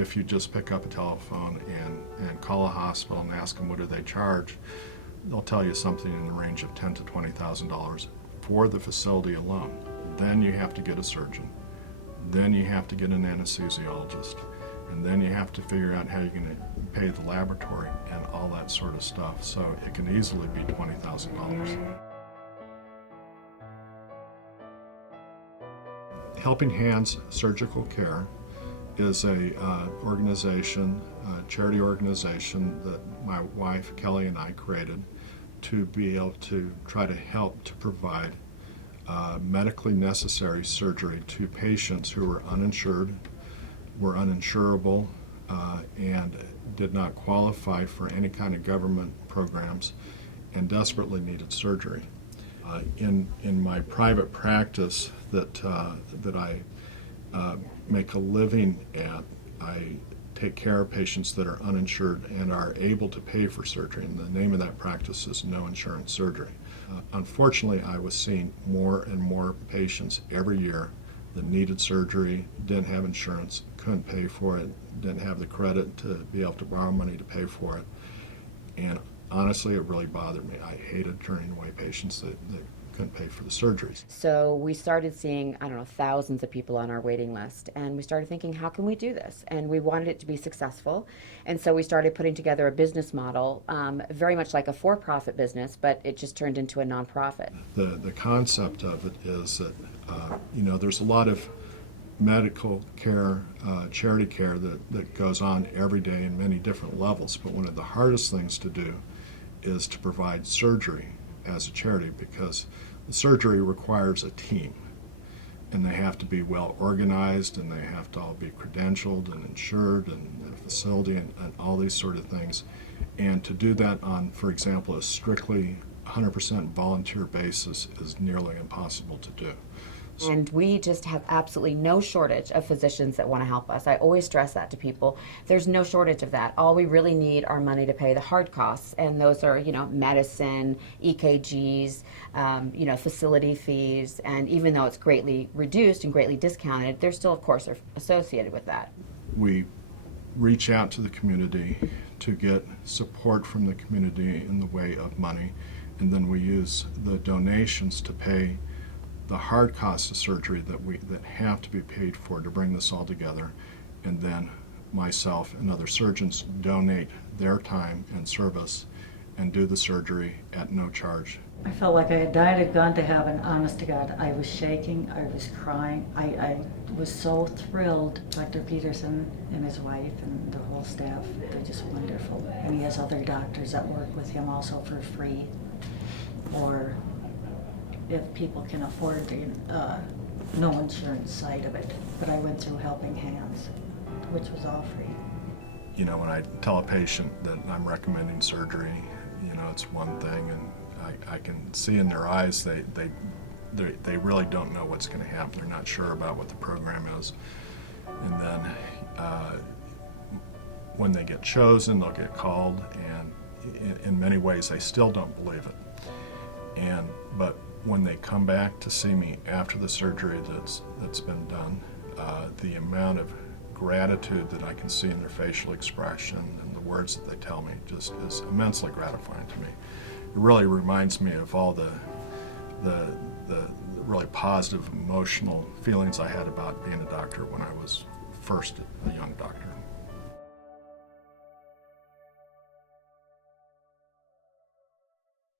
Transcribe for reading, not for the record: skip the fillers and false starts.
if you just pick up a telephone and call a hospital and ask them what do they charge, they'll tell you something in the range of $10,000 to $20,000 for the facility alone. Then you have to get a surgeon. Then you have to get an anesthesiologist. And then you have to figure out how you're going to pay the laboratory and all that sort of stuff. So it can easily be $20,000. Helping Hands Surgical Care is a organization, a charity organization that my wife Kelly and I created to be able to try to help to provide medically necessary surgery to patients who were uninsured, were uninsurable, and did not qualify for any kind of government programs and desperately needed surgery. In my private practice that I make a living at, I take care of patients that are uninsured and are able to pay for surgery, and the name of that practice is No Insurance Surgery. Unfortunately, I was seeing more and more patients every year that needed surgery, didn't have insurance, couldn't pay for it, didn't have the credit to be able to borrow money to pay for it. And honestly, it really bothered me. I hated turning away patients that couldn't pay for the surgeries. So we started seeing, I don't know, thousands of people on our waiting list, and we started thinking, how can we do this? And we wanted it to be successful, and so we started putting together a business model, very much like a for-profit business, but it just turned into a nonprofit. The concept of it is that, there's a lot of medical care, charity care that goes on every day in many different levels, but one of the hardest things to do is to provide surgery as a charity, because the surgery requires a team, and they have to be well organized, and they have to all be credentialed and insured, and a facility, and all these sort of things. And to do that on, for example, a strictly 100% volunteer basis is nearly impossible to do. And we just have absolutely no shortage of physicians that want to help us. I always stress that to people. There's no shortage of that. All we really need are money to pay the hard costs, and those are, medicine, EKGs, facility fees, and even though it's greatly reduced and greatly discounted, there still, of course, are associated with that. We reach out to the community to get support from the community in the way of money, and then we use the donations to pay the hard costs of surgery that have to be paid for to bring this all together, and then myself and other surgeons donate their time and service and do the surgery at no charge. I felt like I had died and gone to heaven, honest to God. I was shaking, I was crying. I was so thrilled. Dr. Petersen and his wife and the whole staff, they're just wonderful. And he has other doctors that work with him also for free, or if people can afford the no insurance side of it. But I went through Helping Hands, which was all free. When I tell a patient that I'm recommending surgery, it's one thing, and I can see in their eyes they really don't know what's going to happen. They're not sure about what the program is. And then when they get chosen, they'll get called, and in many ways they still don't believe it. But when they come back to see me after the surgery that's been done, the amount of gratitude that I can see in their facial expression and the words that they tell me just is immensely gratifying to me. It really reminds me of all the really positive emotional feelings I had about being a doctor when I was first a young doctor.